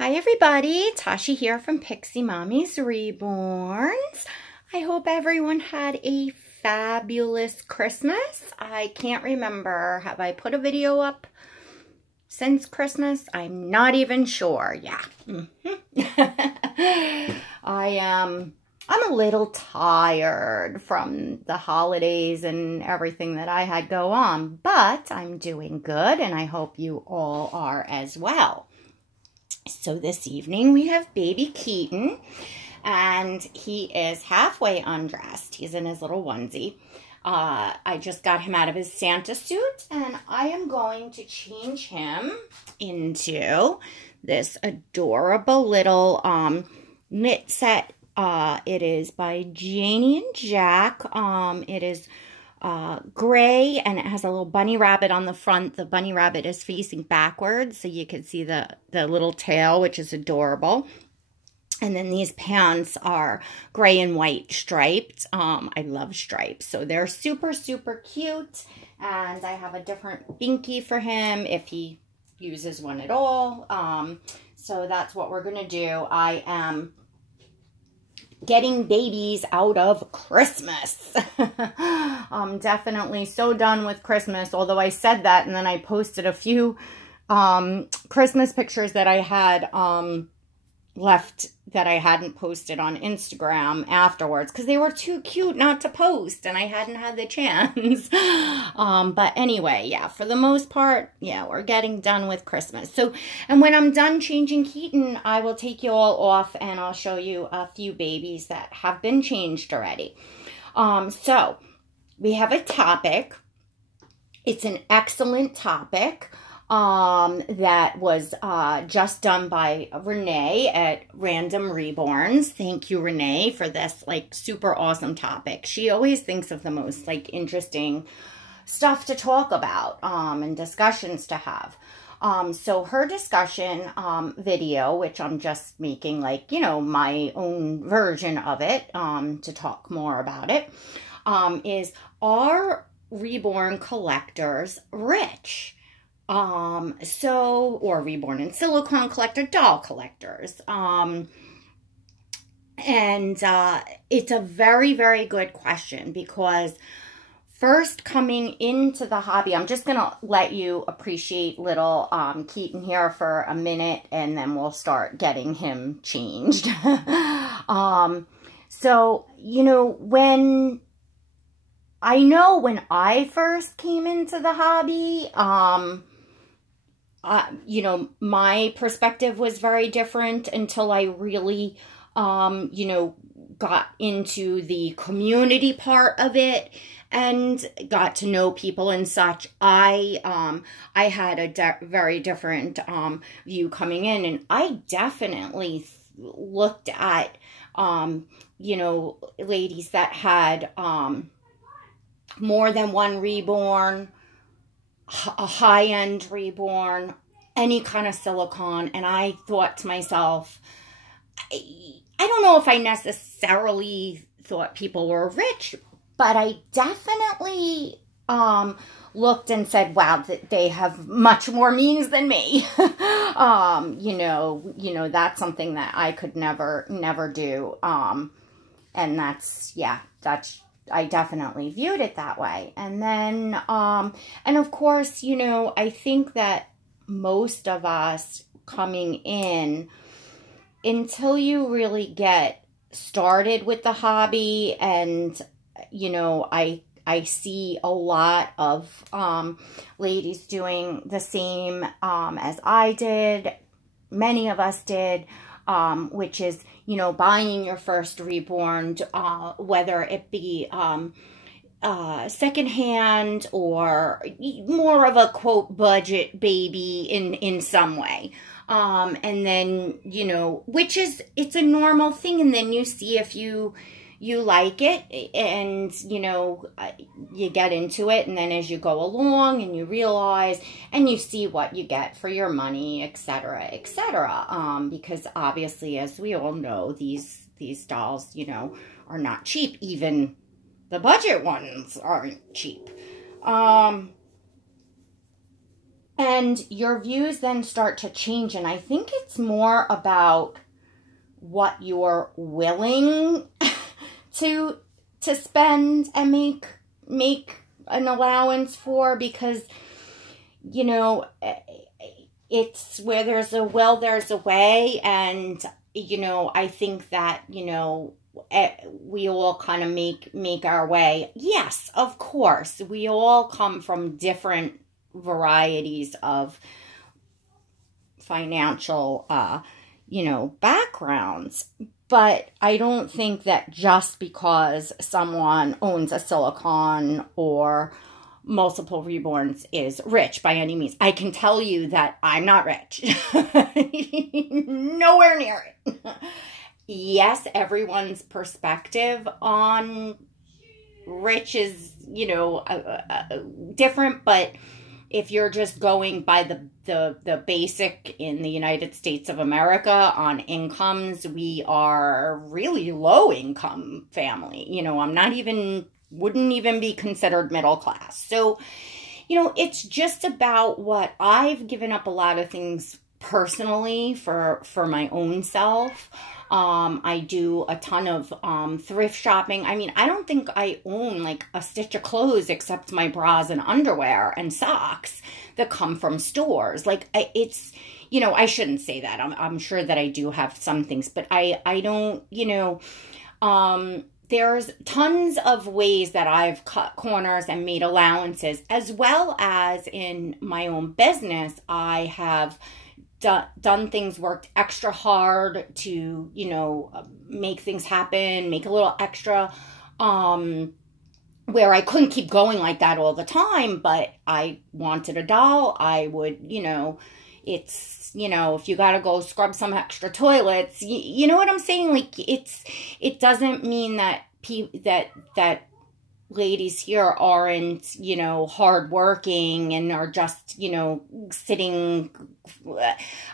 Hi everybody, Tasha here from Pixie Mommy's Reborns. I hope everyone had a fabulous Christmas. I can't remember, have I put a video up since Christmas? I'm not even sure. Yeah. I'm a little tired from the holidays and everything that I had go on, but I'm doing good and I hope you all are as well. So this evening we have baby Keaton, and he is halfway undressed. He's in his little onesie. I just got him out of his Santa suit, and I am going to change him into this adorable little knit set. It is by Janie and Jack. It is gray, and it has a little bunny rabbit on the front. The bunny rabbit is facing backwards, so you can see the little tail, which is adorable. And then these pants are gray and white striped. I love stripes, so they're super, super cute. And I have a different binky for him if he uses one at all. So that's what we're gonna do. I am getting babies out of Christmas. I'm definitely so done with Christmas, although I said that and then I posted a few Christmas pictures that I had left that I hadn't posted on Instagram afterwards because they were too cute not to post and I hadn't had the chance. But anyway, yeah, for the most part, yeah, we're getting done with Christmas. So, and when I'm done changing Keaton, I will take you all off and I'll show you a few babies that have been changed already. So we have a topic. It's an excellent topic. That was just done by Renee at Raendom Reborns. Thank you, Renee, for this like super awesome topic. She always thinks of the most like interesting stuff to talk about and discussions to have. So her discussion video, which I'm just making like, you know, my own version of it to talk more about it, is are reborn collectors rich? Or reborn in silicone collector, doll collectors. It's a very, very good question because first coming into the hobby, I'm just going to let you appreciate little, Keaton here for a minute and then we'll start getting him changed. So, you know, when I first came into the hobby, you know, my perspective was very different until I really, you know, got into the community part of it and got to know people and such. I had a very different view coming in, and I definitely looked at, you know, ladies that had more than one reborn, a high-end reborn, any kind of silicone, and I thought to myself, I don't know if I necessarily thought people were rich, but I definitely looked and said, wow, that they have much more means than me. You know, that's something that I could never do. And that's, yeah, I definitely viewed it that way. And then, and of course, you know, I think that most of us coming in, until you really get started with the hobby, and, you know, I see a lot of ladies doing the same as I did, many of us did, which is, you know, buying your first reborn, whether it be secondhand or more of a quote budget baby in some way. And then, you know, which is, it's a normal thing. And then you see if you like it and, you know, you get into it. And then as you go along and you realize and you see what you get for your money, etc., etc. Because obviously, as we all know, these dolls, you know, are not cheap. Even the budget ones aren't cheap. And your views then start to change. And I think it's more about what you're willing to spend and make an allowance for, because, you know, it's where there's a will, there's a way. And, you know, I think that, you know, we all kind of make our way. Yes, of course, we all come from different varieties of financial, you know, backgrounds. But I don't think that just because someone owns a silicone or multiple reborns is rich by any means. I can tell you that I'm not rich. Nowhere near it. Yes, everyone's perspective on rich is, you know, different, but if you're just going by the basic in the United States of America on incomes, we are really low income family. You know, wouldn't even be considered middle class. So, you know, it's just about what I've given up a lot of things personally for my own self. I do a ton of thrift shopping. I mean, I don't think I own like a stitch of clothes except my bras and underwear and socks that come from stores. Like, it's, you know, I shouldn't say that. I'm sure that I do have some things, but I don't, you know, there's tons of ways that I've cut corners and made allowances, as well as in my own business. I have done things, worked extra hard to, you know, make things happen, make a little extra, where I couldn't keep going like that all the time, but I wanted a doll. I would, you know, it's, you know, if you got to go scrub some extra toilets, you know what I'm saying? Like, it doesn't mean that that ladies here aren't, you know, hardworking and are just, you know, sitting.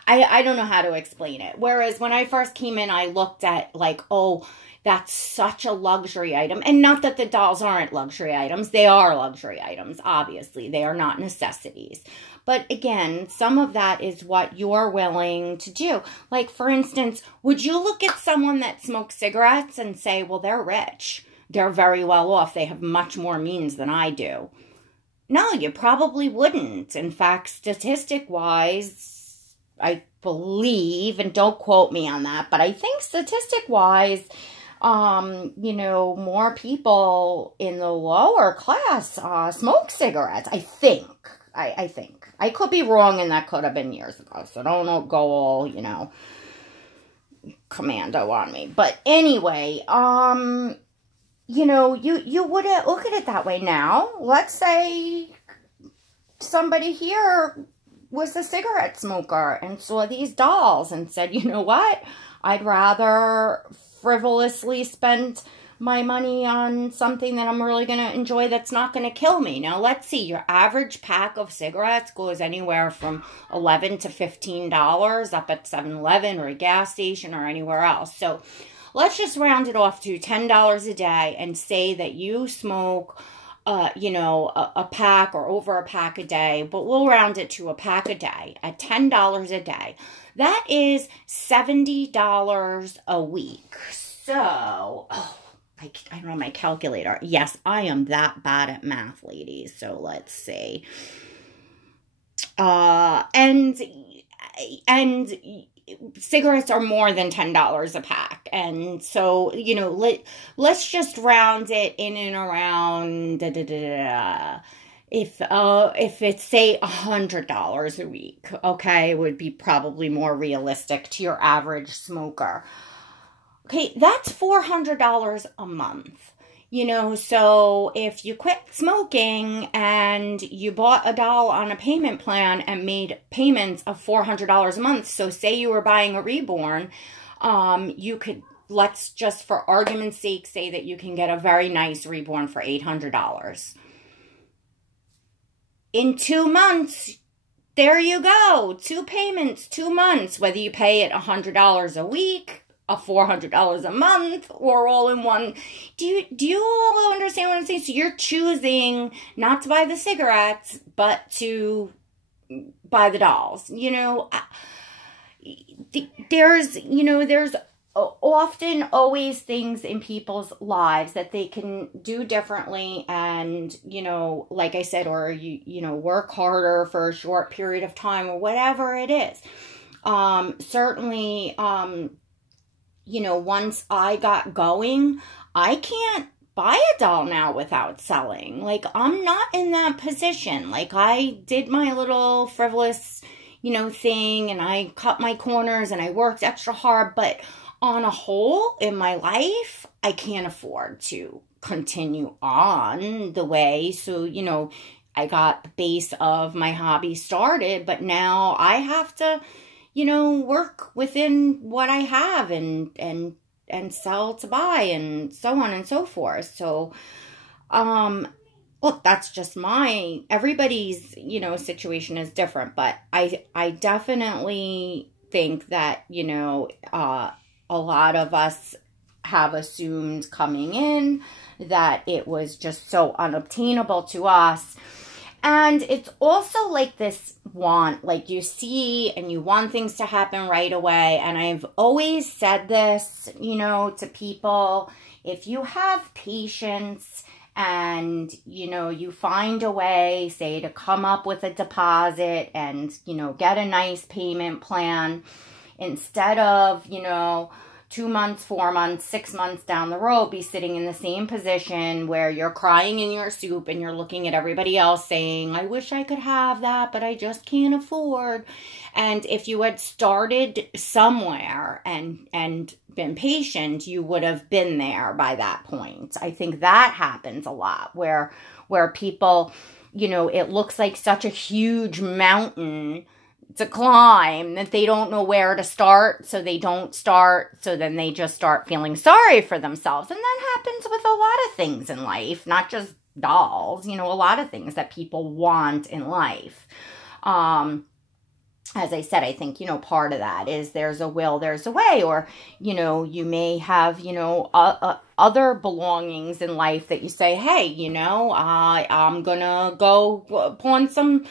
I don't know how to explain it. Whereas when I first came in, I looked at like, oh, that's such a luxury item. And not that the dolls aren't luxury items. They are luxury items, obviously. They are not necessities. But again, some of that is what you're willing to do. Like, for instance, would you look at someone that smokes cigarettes and say, well, they're rich, they're very well off, they have much more means than I do? No, you probably wouldn't. In fact, statistic-wise, I believe, and don't quote me on that, but I think statistic-wise, you know, more people in the lower class smoke cigarettes, I think. I think. I could be wrong, and that could have been years ago, so don't go all, you know, commando on me. But anyway, you know, you wouldn't look at it that way now. Let's say somebody here was a cigarette smoker and saw these dolls and said, you know what, I'd rather frivolously spend my money on something that I'm really going to enjoy that's not going to kill me. Now, let's see. Your average pack of cigarettes goes anywhere from $11 to $15 up at 7-Eleven or a gas station or anywhere else. So let's just round it off to $10 a day and say that you smoke, you know, a pack or over a pack a day, but we'll round it to a pack a day at $10 a day. That is $70 a week. So, oh, I don't have my calculator. Yes, I am that bad at math, ladies. So let's see. And cigarettes are more than $10 a pack. And so, you know, let's just round it in and around, if it's, say, $100 a week, okay, it would be probably more realistic to your average smoker. Okay, that's $400 a month, you know, so if you quit smoking and you bought a doll on a payment plan and made payments of $400 a month, so say you were buying a Reborn, you could, let's just for argument's sake say that you can get a very nice Reborn for $800. In 2 months, there you go, 2 payments, 2 months, whether you pay it $100 a week, $400 a month, or all in one. Do you all understand what I'm saying? So you're choosing not to buy the cigarettes, but to buy the dolls. You know, there's often always things in people's lives that they can do differently, and, you know, like I said, or you know, work harder for a short period of time or whatever it is. Certainly, you know, once I got going, I can't buy a doll now without selling. Like, I'm not in that position. Like, I did my little frivolous, you know, thing, and I cut my corners and I worked extra hard, but on a whole in my life, I can't afford to continue on the way. So, you know, I got the base of my hobby started, but now I have to, you know, work within what I have and sell to buy and so on and so forth. So, look, that's just everybody's, you know, situation is different, but I definitely think that, you know, a lot of us have assumed coming in that it was just so unobtainable to us. And it's also like this want, like you see and you want things to happen right away. And I've always said this, you know, to people, if you have patience and, you know, you find a way, say, to come up with a deposit and, you know, get a nice payment plan, instead of, you know, 2 months, 4 months, 6 months down the road, be sitting in the same position where you're crying in your soup and you're looking at everybody else saying, I wish I could have that, but I just can't afford. And if you had started somewhere and been patient, you would have been there by that point. I think that happens a lot where people, you know, it looks like such a huge mountain to climb that they don't know where to start, so they don't start, so then they just start feeling sorry for themselves. And that happens with a lot of things in life, not just dolls, you know, a lot of things that people want in life. As I said, I think, you know, part of that is there's a will, there's a way, or, you know, you may have, you know, other belongings in life that you say, hey, you know, I'm gonna go pawn some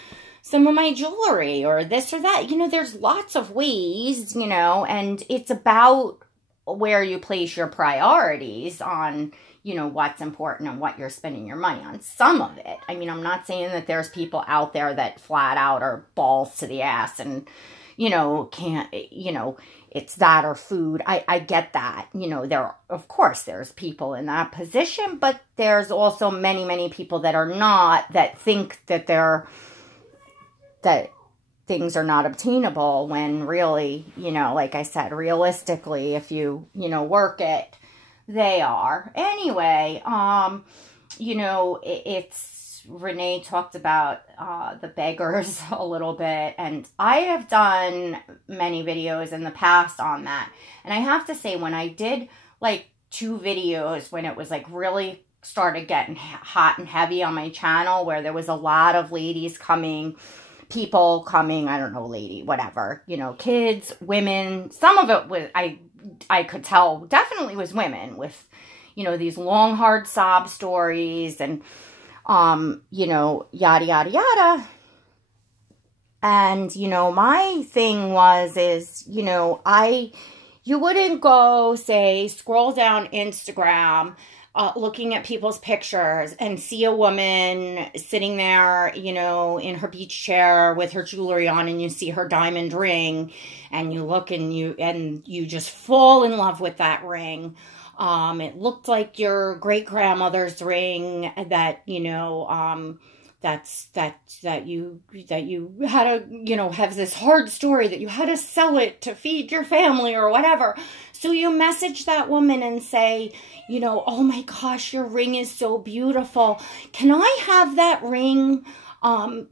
of my jewelry or this or that. You know, there's lots of ways, you know, and it's about where you place your priorities on, you know, what's important and what you're spending your money on. Some of it. I mean, I'm not saying that there's people out there that flat out are balls to the ass and, you know, can't, you know, it's that or food. I get that. You know, of course, there's people in that position, but there's also many, many people that are not, that think that that things are not obtainable when really, you know, like I said, realistically, if you know, work it, they are. Anyway, you know, it's, Renee talked about the beggars a little bit, and I have done many videos in the past on that. And I have to say, when I did like 2 videos, when it was like really started getting hot and heavy on my channel, where there was a lot of ladies coming, people coming, I don't know, lady, whatever, you know, kids, women, some of it was, I could tell definitely was women with, you know, these long, hard sob stories and, you know, yada, yada, yada. And, you know, my thing is, you know, you wouldn't go, say, scroll down Instagram, looking at people's pictures and see a woman sitting there, you know, in her beach chair with her jewelry on, and you see her diamond ring, and you look and you just fall in love with that ring. It looked like your great grandmother's ring that, you know, that you had to, you know, have this hard story that you had to sell it to feed your family or whatever. So you message that woman and say, you know, oh my gosh, your ring is so beautiful. Can I have that ring?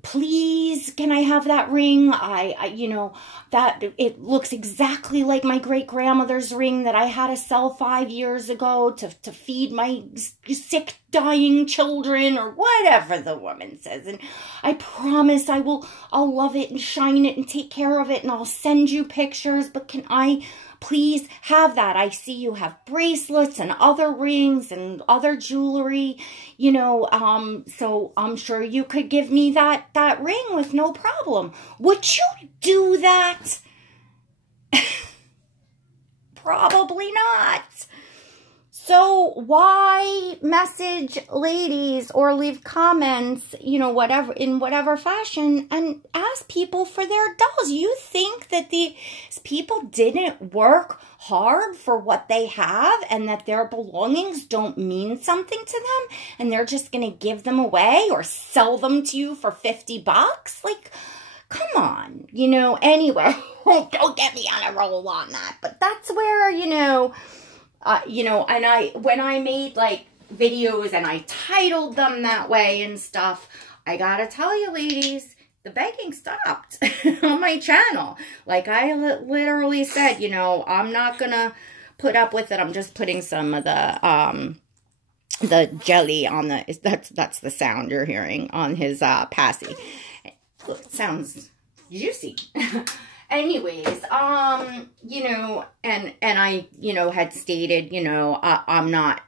Please, can I have that ring? You know, that it looks exactly like my great grandmother's ring that I had to sell 5 years ago to feed my sick dying children, or whatever the woman says. And I promise I'll love it and shine it and take care of it, and I'll send you pictures, but can I please have that? I see you have bracelets and other rings and other jewelry, you know, so I'm sure you could give me that ring with no problem. Would you do that? Probably not. So why message ladies or leave comments, you know, whatever, in whatever fashion, and ask people for their dolls? You think that these people didn't work hard for what they have, and that their belongings don't mean something to them, and they're just going to give them away or sell them to you for $50? Like, come on, you know. Anyway, don't get me on a roll on that, but that's where, you know, and when I made like videos and I titled them that way and stuff, I gotta tell you, ladies, the begging stopped on my channel. Like, I literally said, you know, I'm not gonna put up with it. I'm just putting some of the jelly on the, that's the sound you're hearing on his passy. It sounds juicy. Anyways, you know, and I, you know, had stated, you know, I'm not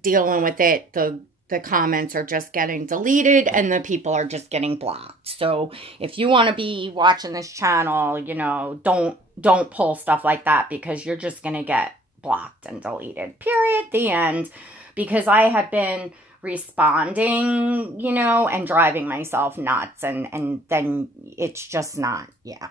dealing with it. The comments are just getting deleted and the people are just getting blocked. So if you want to be watching this channel, you know, don't pull stuff like that, because you're just going to get blocked and deleted. Period. The end. Because I have been responding, you know, and driving myself nuts, and then it's just not, yeah,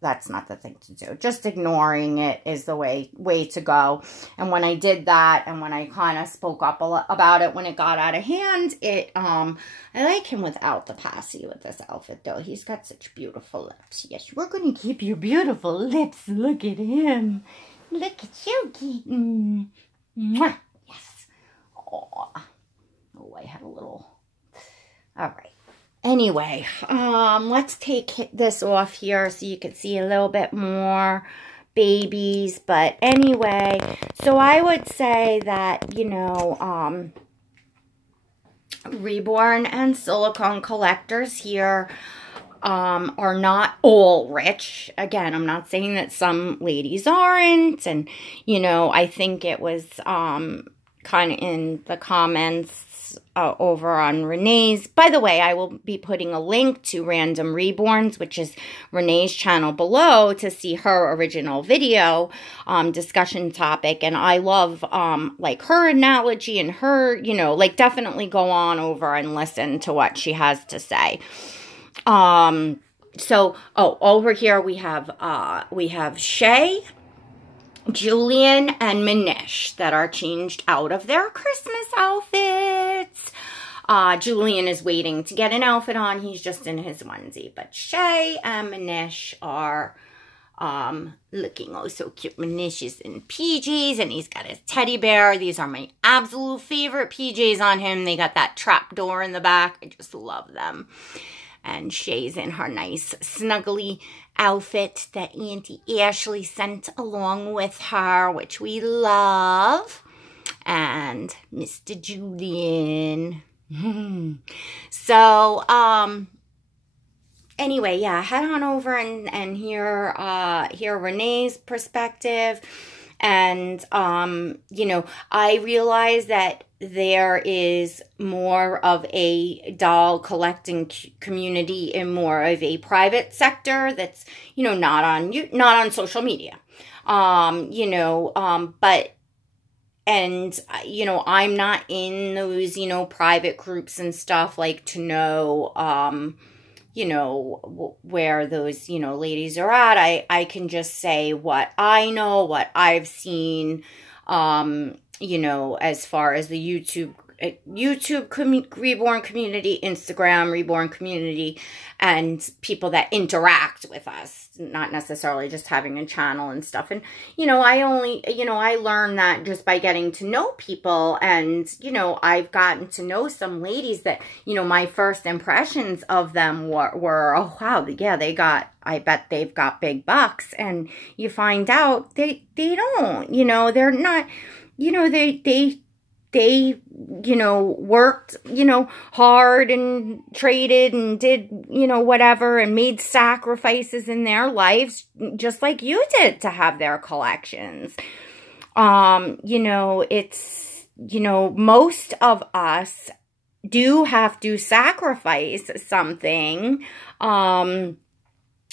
that's not the thing to do. Just ignoring it is the way to go. And when I did that, and when I kind of spoke up about it when it got out of hand, I like him without the passy with this outfit, though. He's got such beautiful lips. Yes, we're going to keep your beautiful lips. Look at him. Look at you, Keaton. Mwah. Yes. Oh, I had a little... All right. Anyway, let's take this off here so you can see a little bit more babies. But anyway, so I would say that, you know, Reborn and silicone collectors here are not all rich. Again, I'm not saying that some ladies aren't. And, you know, I think it was kind of in the comments over on Renee's. By the way, I will be putting a link to Raendom Reborns, which is Renee's channel, below, to see her original video discussion topic. And I love like her analogy and her, you know, like, definitely go on over and listen to what she has to say. So, over here we have Shae, Julian, and Manish that are changed out of their Christmas outfits. Julian is waiting to get an outfit on. He's just in his onesie. But Shae and Manish are looking oh so cute. Manish is in PJs, and he's got his teddy bear. These are my absolute favorite PJs on him. They got that trap door in the back. I just love them. And Shae's in her nice snuggly outfit that Auntie Ashley sent along with her, which we love. And Mr. Julian. So, anyway, yeah, head on over and hear Renee's perspective. And, you know, I realize that there is more of a doll collecting community in more of a private sector that's, you know, not on social media. You know, but, and, you know, I'm not in those, you know, private groups and stuff, like, to know, you know, where those, you know, ladies are at. I can just say what I know, what I've seen, you know, as far as the YouTube Reborn community, Instagram Reborn community, and people that interact with us, not necessarily just having a channel and stuff. And, you know, I learned that just by getting to know people. And, you know, I've gotten to know some ladies that, you know, my first impressions of them were oh, wow, yeah, I bet they've got big bucks. And you find out they don't, you know, they're not, you know, they they, you know, worked, you know, hard and traded and did, you know, whatever, and made sacrifices in their lives, just like you did, to have their collections. You know, it's, you know, most of us do have to sacrifice something,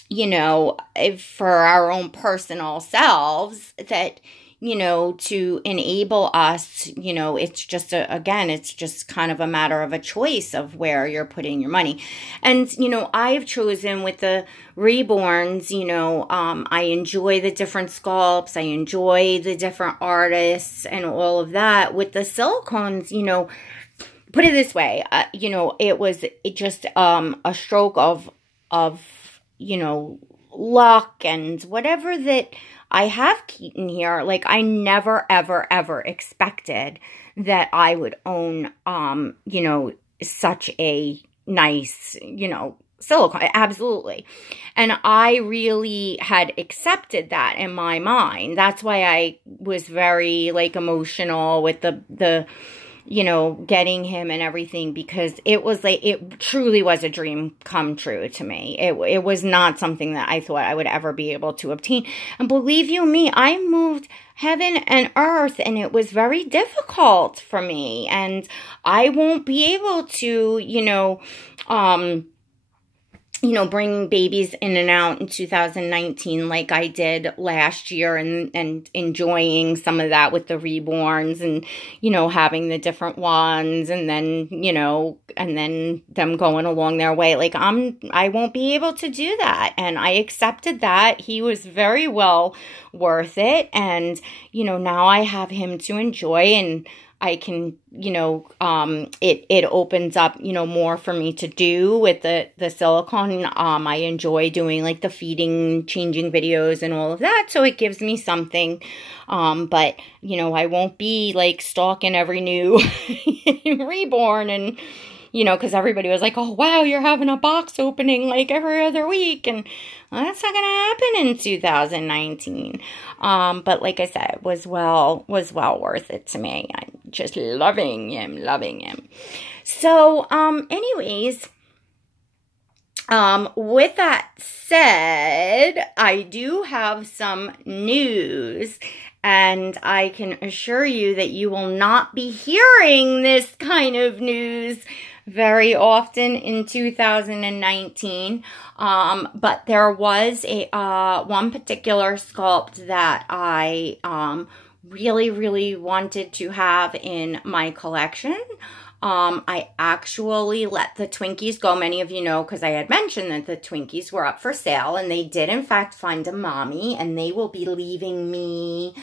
you know, for our own personal selves, that, you know, to enable us, you know, it's just, again, it's just kind of a matter of a choice of where you're putting your money. And, you know, I've chosen with the Reborns, you know, I enjoy the different sculpts. I enjoy the different artists and all of that. With the silicones, you know, put it this way, you know, it just a stroke of, you know, luck and whatever, that I have Keaton here. Like, I never, ever, ever expected that I would own, you know, such a nice, you know, silicone. Absolutely. And I really had accepted that in my mind. That's why I was very, like, emotional with the you know, getting him and everything, because it was like, it truly was a dream come true to me. It was not something that I thought I would ever be able to obtain. And believe you me, I moved heaven and earth, and it was very difficult for me. And I won't be able to, you know, bringing babies in and out in 2019 like I did last year, and enjoying some of that with the Reborns, and, you know, having the different ones, and then, you know, and then them going along their way. Like, I won't be able to do that. And I accepted that. He was very well worth it. And, you know, now I have him to enjoy, and I can, you know, it opens up, you know, more for me to do with the silicone. I enjoy doing, like, the feeding, changing videos and all of that. So it gives me something. But, you know, I won't be, like, stalking every new Reborn, and, you know, because everybody was like, oh, wow, you're having a box opening, like, every other week. And, well, that's not going to happen in 2019. But like I said, it was well worth it to me. I'm just loving him. So, anyways, with that said, I do have some news, and I can assure you that you will not be hearing this kind of news very often in 2019. But there was one particular sculpt that I really, really wanted to have in my collection. I actually let the Twinkies go. Many of you know, because I had mentioned that the Twinkies were up for sale, and they did in fact find a mommy, and they will be leaving me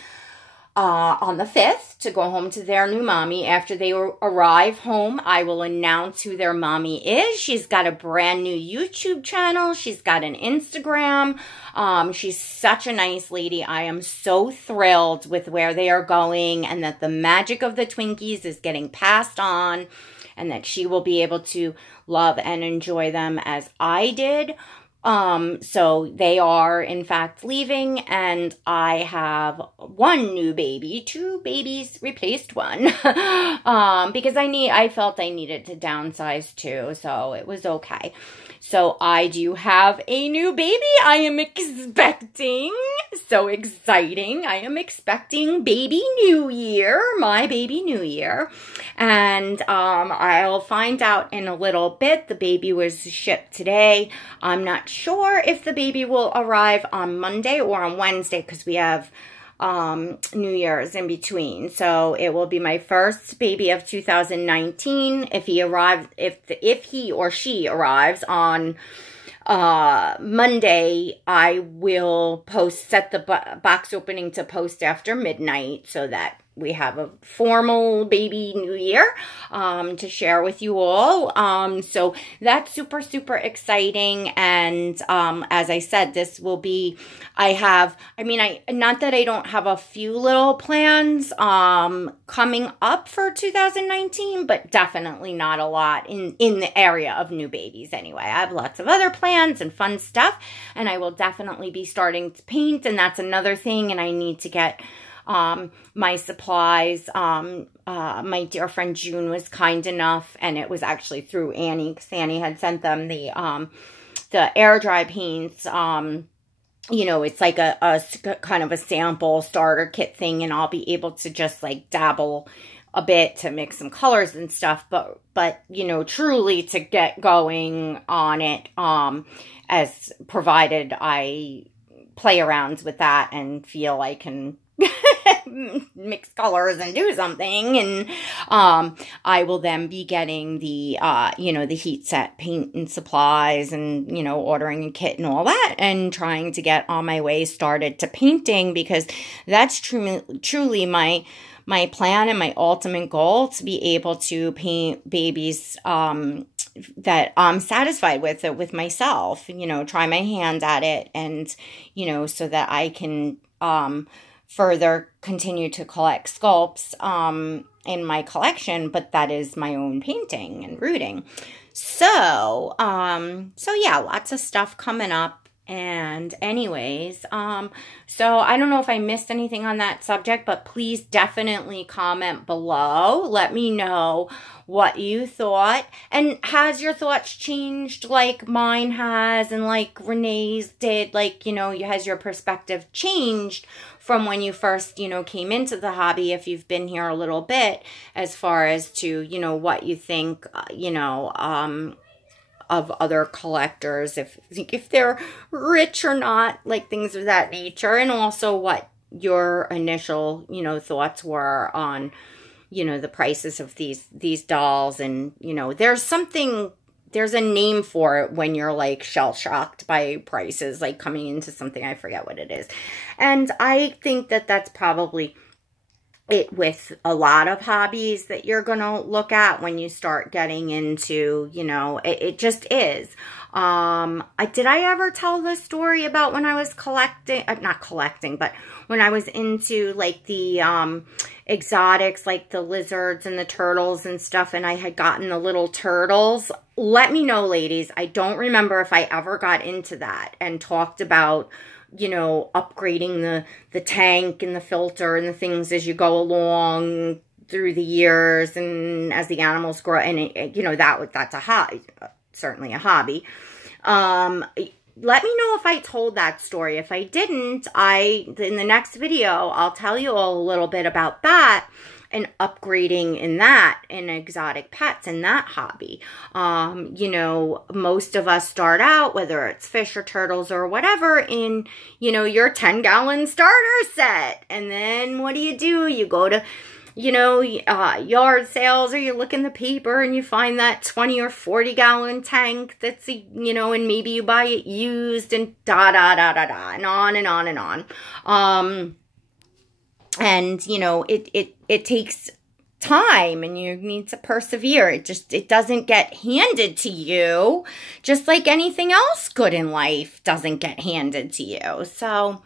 on the 5th to go home to their new mommy. After they arrive home, I will announce who their mommy is. She's got a brand new YouTube channel. She's got an Instagram. She's such a nice lady. I am so thrilled with where they are going, and that the magic of the Twinkies is getting passed on, and that she will be able to love and enjoy them as I did. So they are in fact leaving, and I have one new baby. 2 babies replaced one. Because I felt I needed to downsize too, so it was okay. So I do have a new baby I am expecting. So exciting. I am expecting baby New Year, my baby New Year. And I'll find out in a little bit. The baby was shipped today. I'm not sure if the baby will arrive on Monday or on Wednesday, because we have New Year's in between. So it will be my first baby of 2019. If he or she arrives on Monday, I will set the box opening to post after midnight, so that we have a formal baby New Year to share with you all. So that's super, super exciting. And as I said, this will be, not that I don't have a few little plans coming up for 2019, but definitely not a lot in the area of new babies anyway. I have lots of other plans and fun stuff, and I will definitely be starting to paint, and that's another thing, and I need to get my supplies. My dear friend June was kind enough, and it was actually through Annie, because Annie had sent them the air dry paints. You know, it's like a kind of a sample starter kit thing, and I'll be able to just like dabble a bit to mix some colors and stuff, but you know, truly to get going on it, as provided I play around with that and feel I can mix colors and do something, and I will then be getting the you know, the heat set paint and supplies, and you know, ordering a kit and all that, and trying to get on my way started to painting, because that's truly my plan and my ultimate goal, to be able to paint babies that I'm satisfied with myself, you know, try my hand at it, and you know, so that I can further continue to collect sculpts in my collection, but that is my own painting and rooting. So yeah, lots of stuff coming up. And anyways, so I don't know if I missed anything on that subject, but please definitely comment below. Let me know what you thought. And has your thoughts changed like mine has, and like Renee's did? Like, you know, has your perspective changed from when you first, you know, came into the hobby, if you've been here a little bit, as far as to, you know, what you think, you know, of other collectors, if they're rich or not, like things of that nature, and also what your initial, you know, thoughts were on, you know, the prices of these dolls. And you know, there's a name for it when you're like shell-shocked by prices, like coming into something, I forget what it is. And I think that that's probably it with a lot of hobbies that you're going to look at when you start getting into, you know, it just is. Did I ever tell the story about when I was collecting, not collecting, but when I was into like the exotics, like the lizards and the turtles and stuff, and I had gotten the little turtles? Let me know, ladies. I don't remember if I ever got into that and talked about, you know, upgrading the tank and the filter and the things as you go along through the years and as the animals grow. And it, you know, that's a hobby, certainly a hobby. Let me know if I told that story. If I didn't, in the next video, I'll tell you all a little bit about that, and upgrading in that, in exotic pets, in that hobby. You know, most of us start out, whether it's fish or turtles or whatever, in, you know, your 10-gallon starter set. And then what do? You go to, you know, yard sales, or you look in the paper and you find that 20 or 40-gallon tank that's, you know, and maybe you buy it used, and and on and on and on. And, you know, it takes time, and you need to persevere. It doesn't get handed to you, just like anything else good in life doesn't get handed to you. So,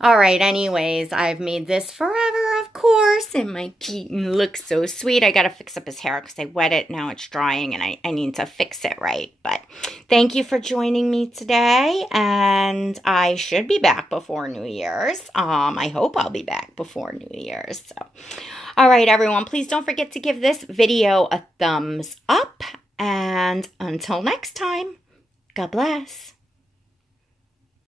all right, anyways, I've made this forever, of course, and my Keaton looks so sweet. I got to fix up his hair because I wet it. Now it's drying, and I need to fix it right. But thank you for joining me today, and I should be back before New Year's. I hope I'll be back before New Year's. So, all right, everyone, please don't forget to give this video a thumbs up, and until next time, God bless.